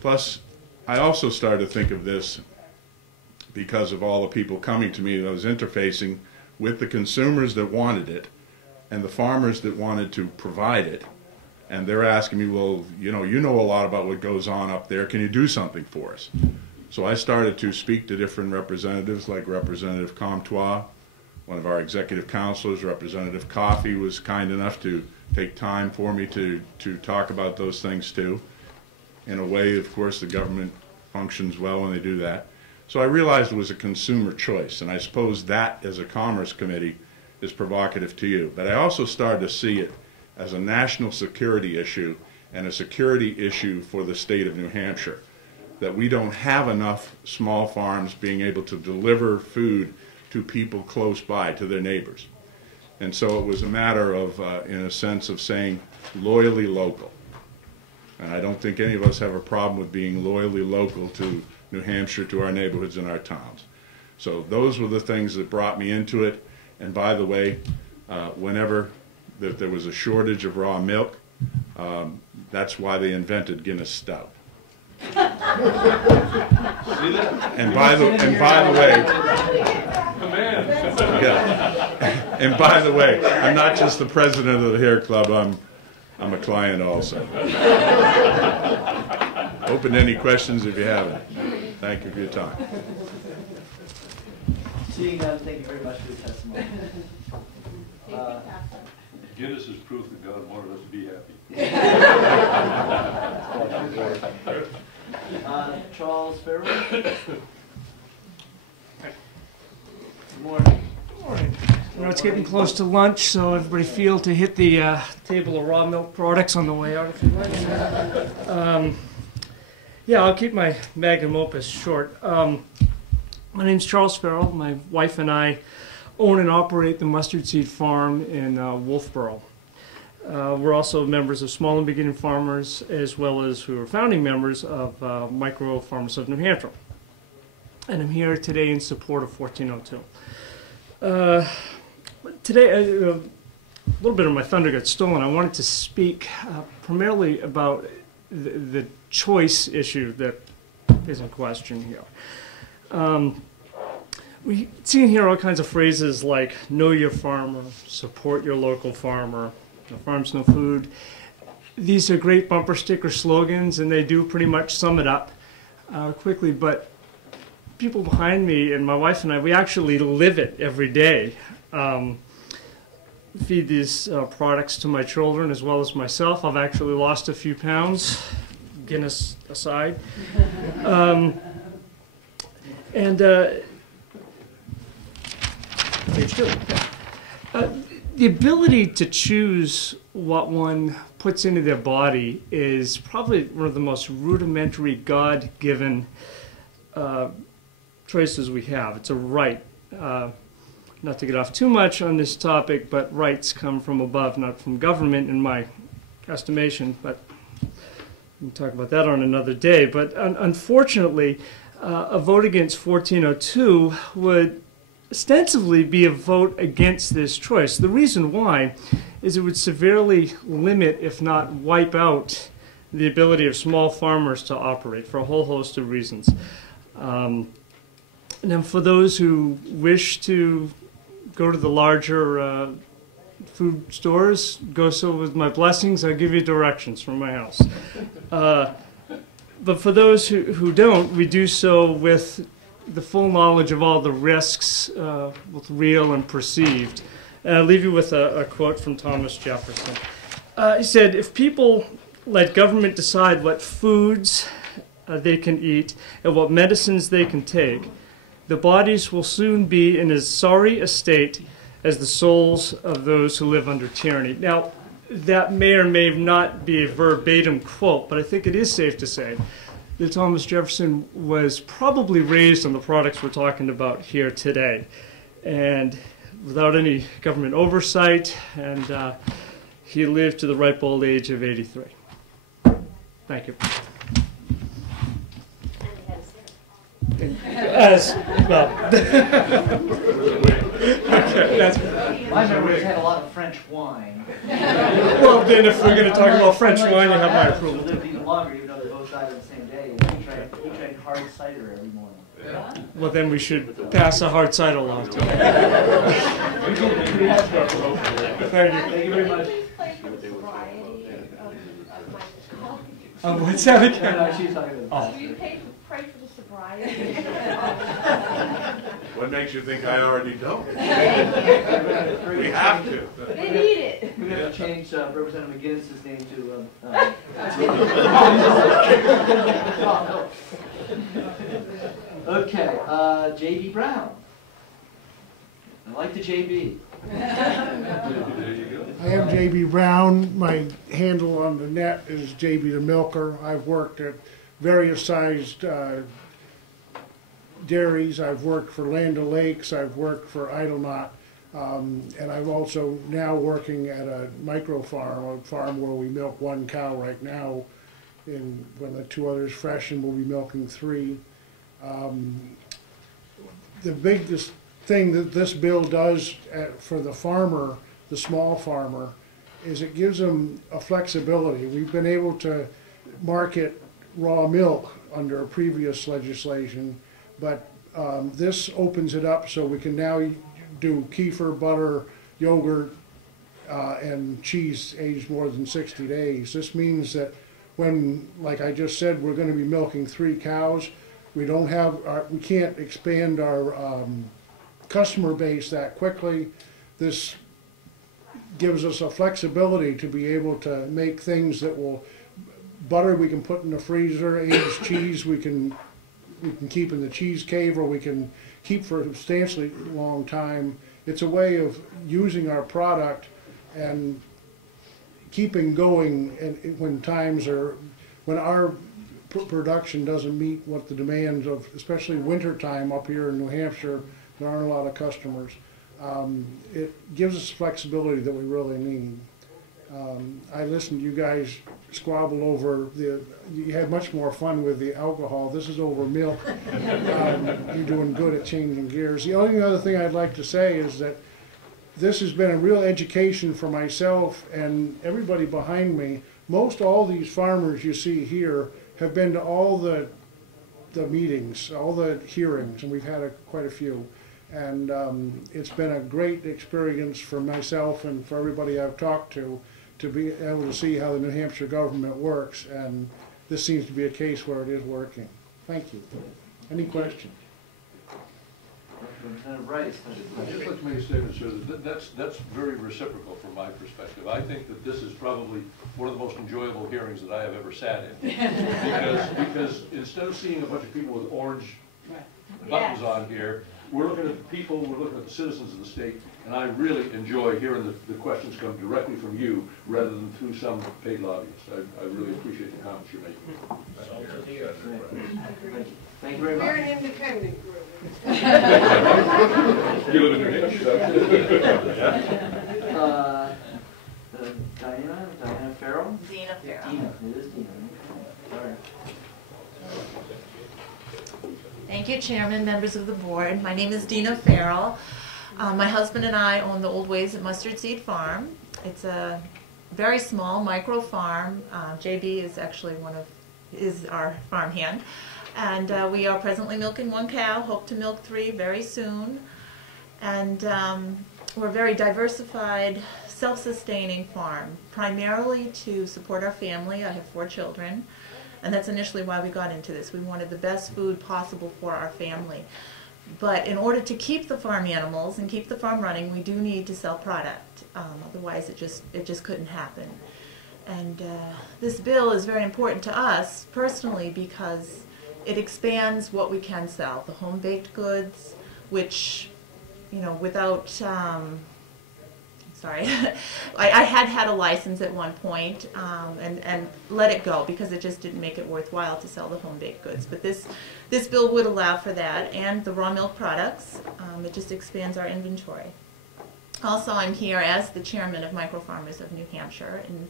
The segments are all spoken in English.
Plus, I also started to think of this because of all the people coming to me that I was interfacing with the consumers that wanted it and the farmers that wanted to provide it. And they're asking me, well, you know a lot about what goes on up there. Can you do something for us? So I started to speak to different representatives, like Representative Comeau, one of our executive counselors. Representative Coffey was kind enough to take time for me to talk about those things too. In a way, of course, the government functions well when they do that. So I realized it was a consumer choice, and I suppose that, as a Commerce Committee, is provocative to you. But I also started to see it as a national security issue and a security issue for the state of New Hampshire, that we don't have enough small farms being able to deliver food to people close by, to their neighbors. And so it was a matter of, in a sense, of saying loyally local. And I don't think any of us have a problem with being loyally local to New Hampshire, to our neighborhoods and our towns. So those were the things that brought me into it. And by the way, whenever there was a shortage of raw milk, that's why they invented Guinness Stout. And by the way, I'm not just the president of the Hair Club. I'm a client also. Open to any questions if you have it. Thank you for your time. Seeing none, thank you very much for your testimony. Guinness is proof that God wanted us to be happy. Charles Farrell. Good morning. Good morning. You know, it's getting close to lunch, so everybody feel to hit the table of raw milk products on the way out if you like. Yeah, I'll keep my magnum opus short. My name's Charles Farrell. My wife and I own and operate the mustard seed farm in Wolfboro. We're also members of Small and Beginning Farmers, as well as we were founding members of Micro Farmers of New Hampshire. And I'm here today in support of 1402. Today, a little bit of my thunder got stolen. I wanted to speak primarily about the choice issue that is in question here. We see in here all kinds of phrases like know your farmer, support your local farmer, no farms, no food. These are great bumper sticker slogans, and they do pretty much sum it up quickly, but people behind me and my wife and I, we actually live it every day. Feed these products to my children as well as myself. I've actually lost a few pounds, Guinness aside. Page 2. The ability to choose what one puts into their body is probably one of the most rudimentary, God-given choices we have. It's a right. Not to get off too much on this topic, but rights come from above, not from government, in my estimation. But we can talk about that on another day. But unfortunately, a vote against 1402 would ostensibly be a vote against this choice. The reason why is it would severely limit, if not wipe out, the ability of small farmers to operate for a whole host of reasons. And then for those who wish to go to the larger food stores, go so with my blessings. I'll give you directions from my house. But for those who don't, we do so with the full knowledge of all the risks, both real and perceived. And I'll leave you with a quote from Thomas Jefferson. He said, "If people let government decide what foods they can eat and what medicines they can take, the bodies will soon be in as sorry a state as the souls of those who live under tyranny." Now, that may or may not be a verbatim quote, but I think it is safe to say that Thomas Jefferson was probably raised on the products we're talking about here today, and without any government oversight, and he lived to the ripe old age of 83. Thank you. As well. Okay, that's my memories had a lot of French wine. Well, then if we're going to talk about French wine, you have my approval. Lived even longer, even though they're both died of the same same day. He drank hard cider every morning. Well, then we should pass a hard cider law to him. We have that. Thank you. Thank you very much. Please pray for the sobriety of my colleagues. What's that No, again? no, she's talking about Will you pray for the sobriety? What makes you think I already don't? Thank you. We have to. They need it. We're going to change Representative McGinnis's name to. Okay, J.B. Brown. I like the J.B. There you go. I am J.B. Brown. My handle on the net is J.B. the Milker. I've worked at various sized dairies. I've worked for Land O'Lakes. I've worked for Idlenot. And I'm also now working at a micro farm, a farm where we milk one cow right now, and when the two others freshen, we'll be milking 3. The biggest thing that this bill does for the farmer, the small farmer, is it gives them a flexibility. We've been able to market raw milk under previous legislation, but this opens it up so we can now do kefir, butter, yogurt, and cheese aged more than 60 days. This means that when, like I just said, we're going to be milking 3 cows, we can't expand our customer base that quickly. This gives us a flexibility to be able to make things that will, butter we can put in the freezer, aged cheese we can keep in the cheese cave, or we can keep for a substantially long time. It's a way of using our product and keeping going when our production doesn't meet what the demands of, especially winter time up here in New Hampshire, there aren't a lot of customers. It gives us flexibility that we really need. I listened to you guys squabble over you had much more fun with the alcohol. This is over milk. You're doing good at changing gears. The only other thing I'd like to say is that this has been a real education for myself and everybody behind me. Most all these farmers you see here have been to all the meetings, all the hearings, and we've had quite a few. And it's been a great experience for myself and for everybody I've talked to be able to see how the New Hampshire government works, and this seems to be a case where it is working. Thank you. Any questions? Representative Rice. I'd just like to make a statement, sir, that that's very reciprocal from my perspective. I think that this is probably one of the most enjoyable hearings that I have ever sat in. because instead of seeing a bunch of people with orange buttons on here, we're looking at the people, we're looking at the citizens of the state, and I really enjoy hearing the questions come directly from you rather than through some paid lobbyists. I really appreciate the comments you're making. Thank you very much. We're an independent group. You live in New Hampshire. Diana Farrell? Dina Farrell. Dina, it is Dina. Sorry. Thank you, Chairman, members of the board. My name is Dina Farrell. My husband and I own the Old Ways at Mustard Seed Farm. It's a very small micro farm. JB is actually is our farm hand. And we are presently milking 1 cow, hope to milk 3 very soon. And we're a very diversified, self-sustaining farm, primarily to support our family. I have 4 children. And that's initially why we got into this. We wanted the best food possible for our family. But in order to keep the farm animals and keep the farm running, we do need to sell product. Otherwise, it just couldn't happen. And this bill is very important to us personally because it expands what we can sell. The home-baked goods, which, you know, without... Sorry, I had a license at one point and let it go because it just didn't make it worthwhile to sell the home-baked goods. But this bill would allow for that, and the raw milk products. It just expands our inventory. Also, I'm here as the chairman of Micro Farmers of New Hampshire, and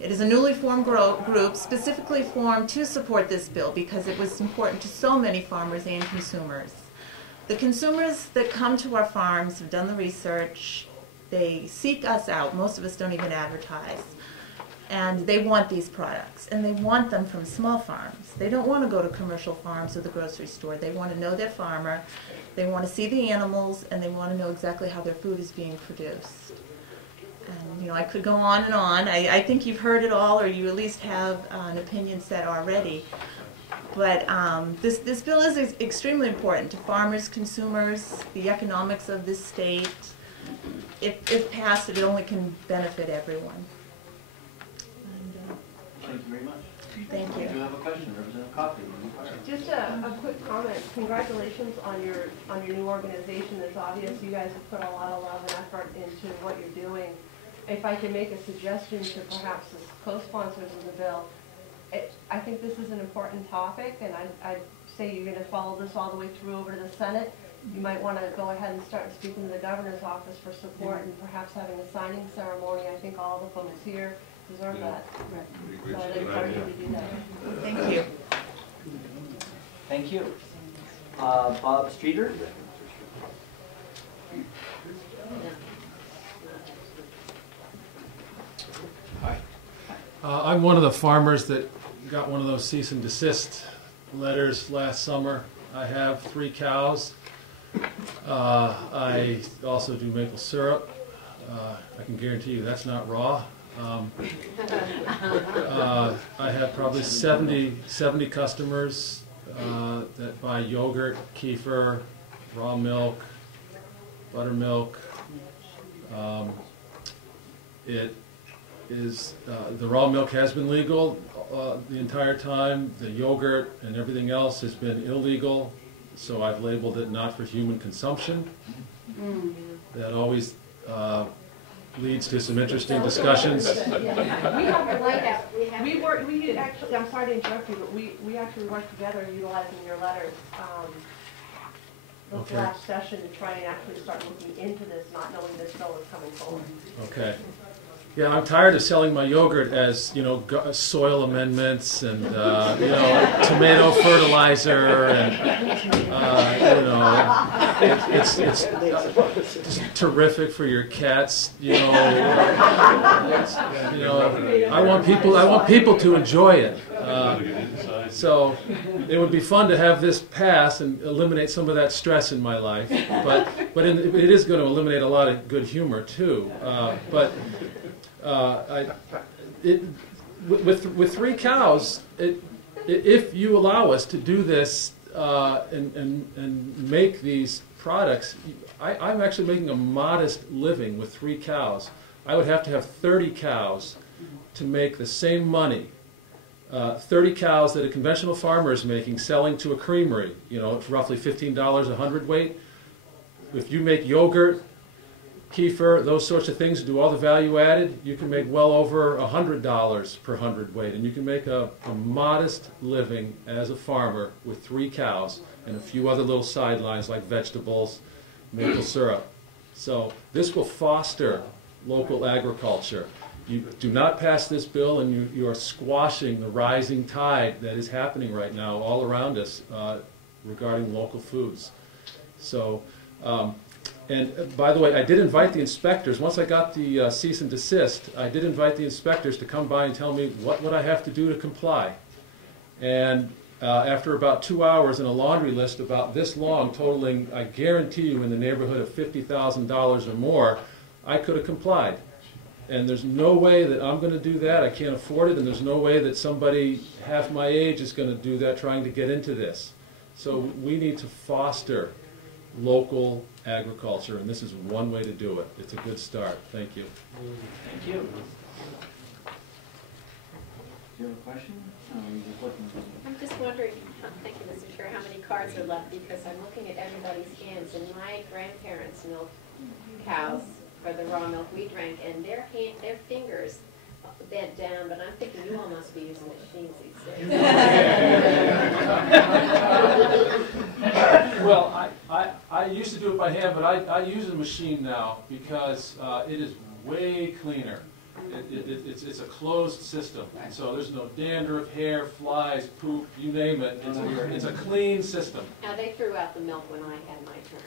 it is a newly formed group specifically formed to support this bill because it was important to so many farmers and consumers. The consumers that come to our farms have done the research. They seek us out. Most of us don't even advertise. And they want these products, and they want them from small farms. They don't want to go to commercial farms or the grocery store. They want to know their farmer, they want to see the animals, and they want to know exactly how their food is being produced. And, you know, I could go on and on. I think you've heard it all, or you at least have an opinion set already. But this bill is extremely important to farmers, consumers, the economics of this state. If passed, it only can benefit everyone. Thank you very much. Thank you. I do have a question, Representative Coffey. Just a quick comment. Congratulations on your new organization. It's obvious you guys have put a lot of love and effort into what you're doing. If I can make a suggestion to perhaps the co-sponsors of the bill, I think this is an important topic, and I'd say you're going to follow this all the way through over to the Senate. You might want to go ahead and start speaking to the governor's office for support and perhaps having a signing ceremony. I think all the folks here deserve that. So I'd encourage you to do that. Thank you. Thank you. Bob Streeter? Hi. I'm one of the farmers that got one of those cease and desist letters last summer. I have 3 cows. I also do maple syrup. I can guarantee you that's not raw. I have probably 70 customers that buy yogurt, kefir, raw milk, buttermilk. It is the raw milk has been legal the entire time. The yogurt and everything else has been illegal, so I've labeled it not for human consumption. That always leads to some interesting discussions. We have to like that. We actually, I'm sorry to interrupt you, but we actually worked together utilizing your letters this last session to try and actually start looking into this, not knowing this bill is coming forward. Okay. Yeah, I'm tired of selling my yogurt as, you know, soil amendments and, you know, tomato fertilizer and, you know, it's just terrific for your cats, you know. I want people to enjoy it. So it would be fun to have this pass and eliminate some of that stress in my life, but it is going to eliminate a lot of good humor too. With 3 cows, if you allow us to do this and make these products, I'm actually making a modest living with 3 cows. I would have to have 30 cows to make the same money. 30 cows that a conventional farmer is making, selling to a creamery. You know, it's roughly $15 a hundredweight. If you make yogurt, kefir, those sorts of things, do all the value added, you can make well over $100 per hundredweight, and you can make a modest living as a farmer with 3 cows and a few other little sidelines like vegetables, maple syrup. So this will foster local agriculture. You do not pass this bill and you are squashing the rising tide that is happening right now all around us regarding local foods. So, and by the way, I did invite the inspectors. Once I got the cease and desist, I did invite the inspectors to come by and tell me what would I have to do to comply. And after about 2 hours and a laundry list about this long, totaling, I guarantee you, in the neighborhood of $50,000 or more, I could have complied. And there's no way that I'm going to do that. I can't afford it, and there's no way that somebody half my age is going to do that trying to get into this. So we need to foster local agriculture, and this is one way to do it. It's a good start. Thank you. Thank you. Do you have a question? No, you're just looking. I'm just wondering, thank you, Mr. Chair, how many cards are left, because I'm looking at everybody's hands, and my grandparents milked cows for the raw milk we drank, and their fingers bent down, but I'm thinking you all must be using machines these days. Well, I used to do it by hand, but I use a machine now because it is way cleaner. It's a closed system, and so there's no dandruff, hair, flies, poop, you name it. It's a clean system. Now, they threw out the milk when I had my turn.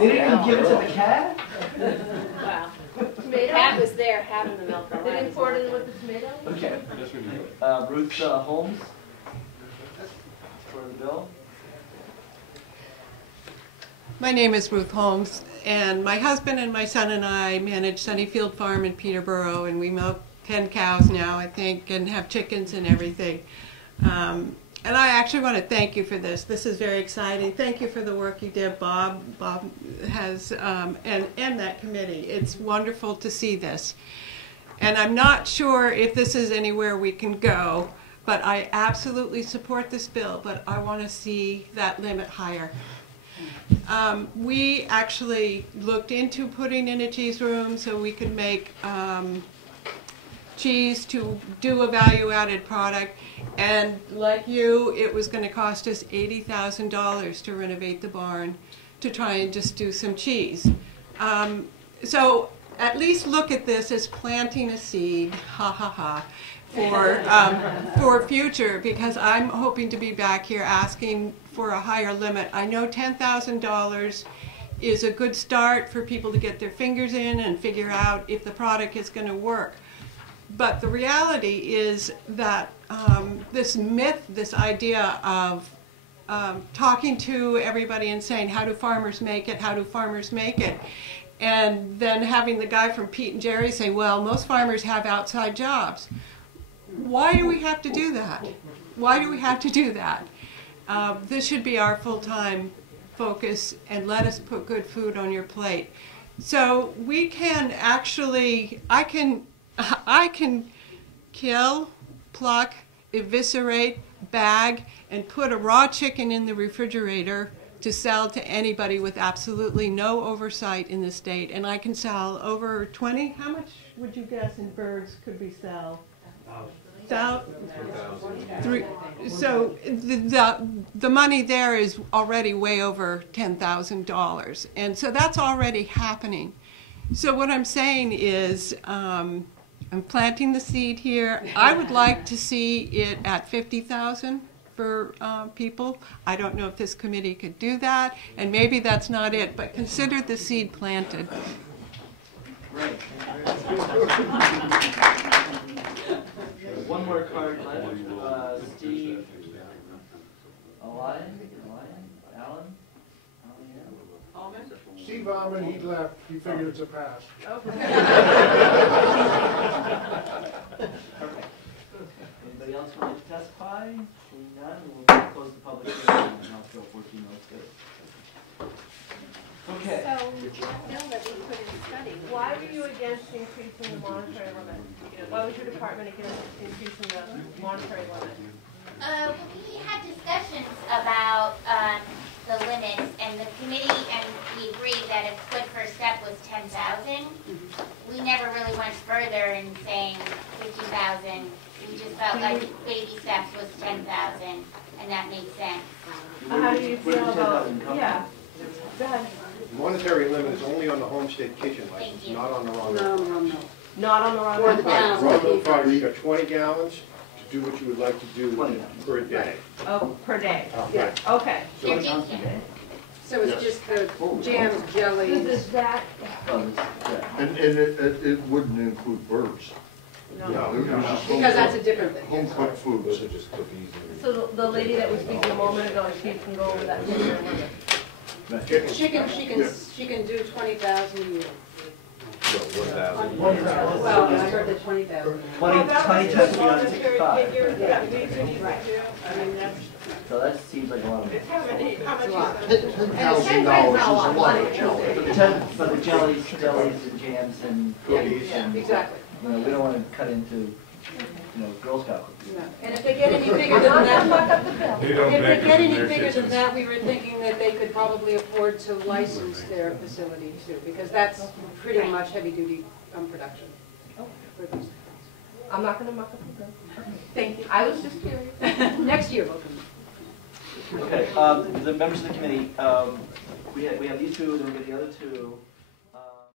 They didn't even give it to the cat? Wow. Tomato was there having the milk. They didn't pour it in with the tomatoes? Okay. Yes, we do. Ruth Holmes for the bill. My name is Ruth Holmes, and my husband and my son and I manage Sunnyfield Farm in Peterborough, and we milk 10 cows now, I think, and have chickens and everything. And I actually want to thank you for this. This is very exciting. Thank you for the work you did, Bob. Bob has, and that committee. It's wonderful to see this. And I'm not sure if this is anywhere we can go, but I absolutely support this bill, but I want to see that limit higher. We actually looked into putting in a cheese room so we could make cheese to do a value-added product, and like you, it was going to cost us $80,000 to renovate the barn to try and just do some cheese. So at least look at this as planting a seed, ha ha ha, for future, because I'm hoping to be back here asking for a higher limit. I know $10,000 is a good start for people to get their fingers in and figure out if the product is going to work. But the reality is that this myth, this idea of talking to everybody and saying, how do farmers make it, how do farmers make it? And then having the guy from Pete and Jerry say, well, most farmers have outside jobs. Why do we have to do that? Why do we have to do that? This should be our full-time focus, and let us put good food on your plate. So we can actually, I can kill, pluck, eviscerate, bag, and put a raw chicken in the refrigerator to sell to anybody with absolutely no oversight in the state. And I can sell over 20, how much would you guess in birds could we sell? So the money there is already way over $10,000. And so that's already happening. So what I'm saying is, I'm planting the seed here. I would like to see it at 50,000 for people. I don't know if this committee could do that, and maybe that's not it, but consider the seed planted. Right. One more card left. Steve. Alan? Steve Almond, he left, he figured it's a pass. Anybody else want to testify? Seeing none, we'll close the public hearing on House Bill 1402. Okay. So, that bill that we put in study. Why were you against increasing the monetary limit? Why was your department against increasing the monetary limit? We had discussions about the limits, and the committee, and we agreed that a good first step was 10,000. We never really went further in saying 50,000. We just felt like baby steps was 10,000, and that made sense. How do you feel about, yeah, go ahead. The monetary limit is only on the homestead kitchen license, Thank you. not on the raw milk. Not on the wrong Or the one. Raw milk product, you got 20 gallons to do what you would like to do 20 per day. Oh, per day. Yeah. Okay. They're just, So it's just the jams, jellies. This is that, And it wouldn't include birds. No. It was just Because that's a different thing. home cooked foods. Those are just cookies. so the lady that was speaking a moment ago, she can go over that. She can do 20,000 a year. No, 1,000. Well, I heard the 20,000. 20 times 365. Yeah. I mean, that's, So that seems like a lot of money. that's a lot. $10,000 is a lot of jelly. But the jellies and jams and cookies and, Exactly. you know, we don't want to cut into, Girl Scout cookies. No. And if they get any bigger than that, They don't if make they it get in any their bigger than kitchens. that, we were thinking that they could probably afford to license their facility too, because that's pretty much heavy-duty production. for these. I'm not gonna muck up the bill. Thank you. I was just curious. Next year we'll come. Okay, the members of the committee, we have these two, then we get the other two.